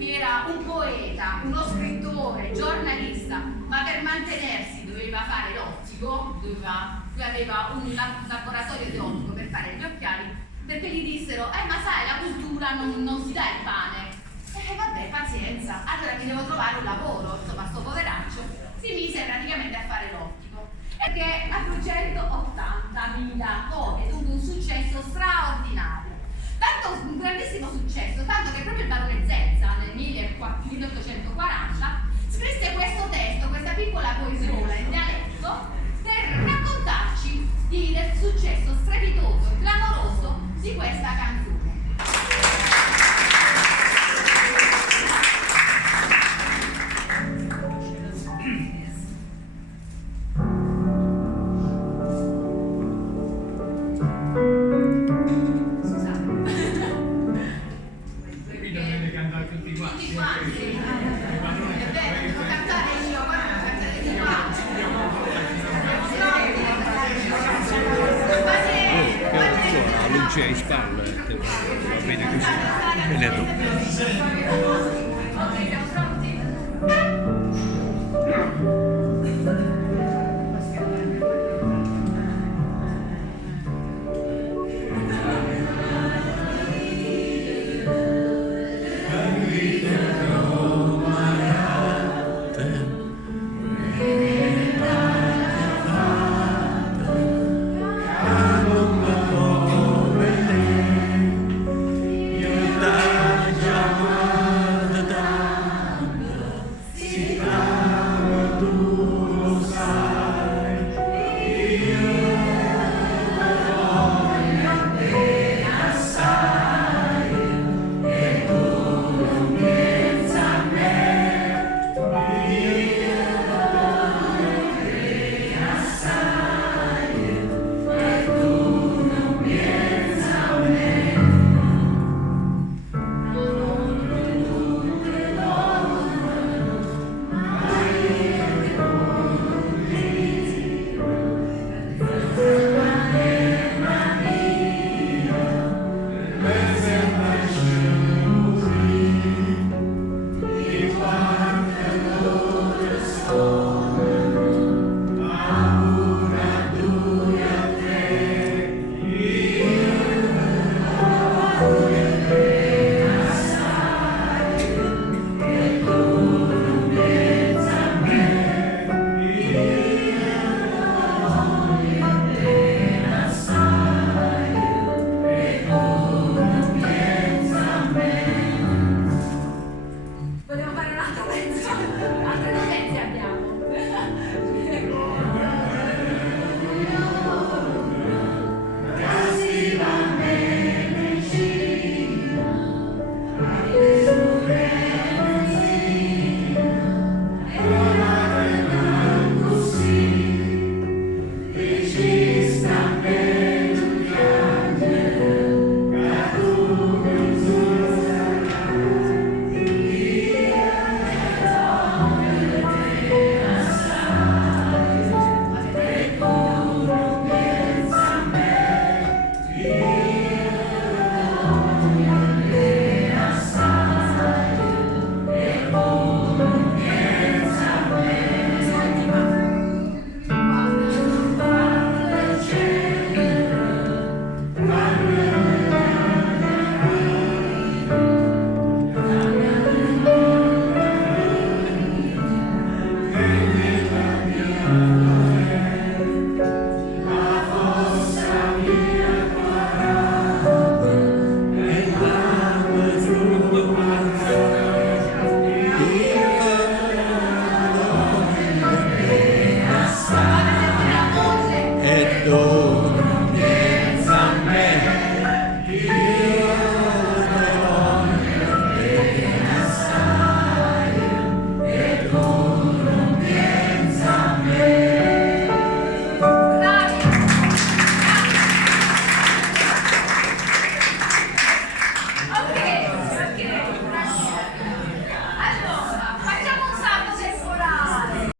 era un poeta, uno scrittore, giornalista, ma per mantenersi doveva fare l'ottico, lui aveva un laboratorio di ottico per fare gli occhiali, perché gli dissero, ma sai, la cultura non si dà il pane. Vabbè, pazienza, allora mi devo trovare un lavoro, insomma, sto poveraccio si mise praticamente a fare l'ottico. Perché ha 280.000 copie, dunque un successo straordinario. Tanto un grandissimo successo, tanto che proprio il barone Zezza nel 1840 scrisse questo testo, questa piccola poesiola in dialetto, per raccontarci il successo strepitoso, clamoroso di questa canzone. Ai spalle, va bene così, e le do.